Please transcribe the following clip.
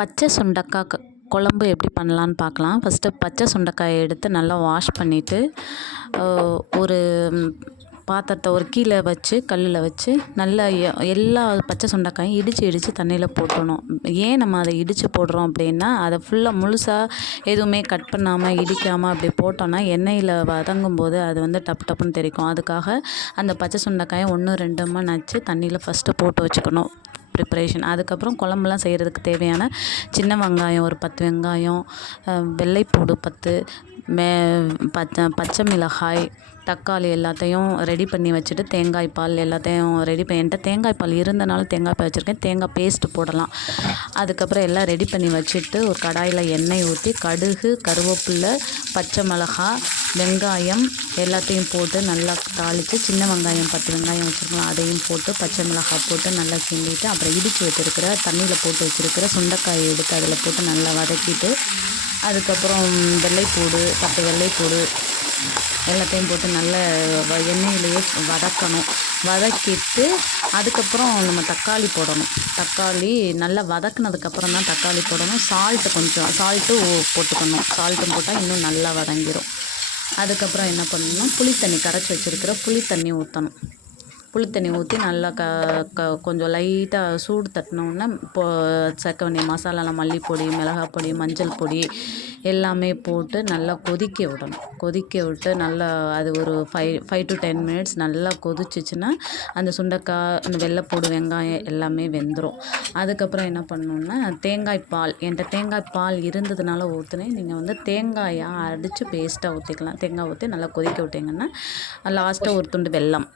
பச்சை சுண்டக்காய் க குழம்பு எப்படி பண்ணலான்னு பார்க்கலாம். ஃபஸ்ட்டு பச்சை சுண்டைக்காயை எடுத்து நல்லா வாஷ் பண்ணிவிட்டு ஒரு பாத்திரத்தை ஒரு கீழே வச்சு கல்லில் வச்சு நல்லா எல்லா பச்சை சுண்டைக்காயும் இடித்து இடித்து தண்ணியில் போட்டணும் ஏன் நம்ம அதை இடித்து போடுறோம் அப்படின்னா அதை ஃபுல்லாக முழுசாக எதுவுமே கட் பண்ணாமல் இடிக்காமல் அப்படி போட்டோன்னா எண்ணெயில் வதங்கும் போது அது வந்து டப்பு டப்புன்னு தெரிக்கும். அதுக்காக அந்த பச்சை சுண்டைக்காயை ஒன்று ரெண்டுமா நச்சு தண்ணியில் ஃபஸ்ட்டு போட்டு வச்சுக்கணும். ப்ரிப்பரேஷன் அதுக்கப்புறம் குழம்புலாம் செய்கிறதுக்கு தேவையான சின்ன வெங்காயம் ஒரு பத்து வெங்காயம் வெள்ளைப்பூடு பத்து மே பச்சை பச்சை மிளகாய் தக்காளி எல்லாத்தையும் ரெடி பண்ணி வச்சுட்டு தேங்காய் பால் எல்லாத்தையும் ரெடி பண்ணி என்கிட்ட தேங்காய் பால் இருந்தனால தேங்காய் பால் வச்சுருக்கேன். தேங்காய் பேஸ்ட்டு போடலாம். அதுக்கப்புறம் எல்லாம் ரெடி பண்ணி வச்சுட்டு ஒரு கடாயில் எண்ணெய் ஊற்றி கடுகு கருவேப்பில்லை பச்சை மிளகா வெங்காயம் எல்லாத்தையும் போட்டு நல்லா தாளித்து சின்ன வெங்காயம் பத்து வெங்காயம் வச்சுருக்கலாம் அதையும் போட்டு பச்சை மிளகாய் போட்டு நல்லா கிண்டிட்டு அப்புறம் இடித்து வச்சுருக்கிற தண்ணியில் போட்டு வச்சுருக்கிற சுண்டைக்காயை எடுத்து அதில் போட்டு நல்லா வதக்கிட்டு அதுக்கப்புறம் வெள்ளைப்பூடு பத்து வெள்ளைப்பூடு எல்லாத்தையும் போட்டு நல்ல எண்ணெயிலேயே வதக்கணும். வதக்கிட்டு அதுக்கப்புறம் நம்ம தக்காளி போடணும். தக்காளி நல்லா வதக்குனதுக்கப்புறம் தான் தக்காளி போடணும். சால்ட்டு கொஞ்சம் சால்ட்டு போட்டுக்கணும். சால்ட்டும் போட்டால் இன்னும் நல்லா வதங்கிடும் அதுக்கப்புறம் என்ன பண்ணணும்னா புளித்தண்ணி கரைச்சி வச்சுருக்கிற புளித்தண்ணி ஊற்றணும் புளி தண்ணி ஊற்றி நல்லா க க கொஞ்சம் லைட்டாக சூடு தட்டினோன்னே இப்போ சேர்க்க வேண்டிய மசாலாலாம் மல்லிப்பொடி மிளகாய் பொடி மஞ்சள் பொடி எல்லாமே போட்டு நல்லா கொதிக்க விடணும். கொதிக்க விட்டு நல்லா அது ஒரு five five to ten minutes நல்லா கொதிச்சிச்சின்னா அந்த சுண்டைக்காய் அந்த வெள்ளைப்பூடு வெங்காயம் எல்லாமே வெந்துடும் அதுக்கப்புறம் என்ன பண்ணணுன்னா தேங்காய் பால். என்கிட்ட தேங்காய் பால் இருந்ததுனால ஊற்றுனேன் நீங்கள் வந்து தேங்காயாக அடித்து பேஸ்ட்டாக ஊற்றிக்கலாம் தேங்காய் ஊற்றி நல்லா கொதிக்க விட்டிங்கன்னா லாஸ்ட்டாக ஒரு துண்டு வெல்லம்.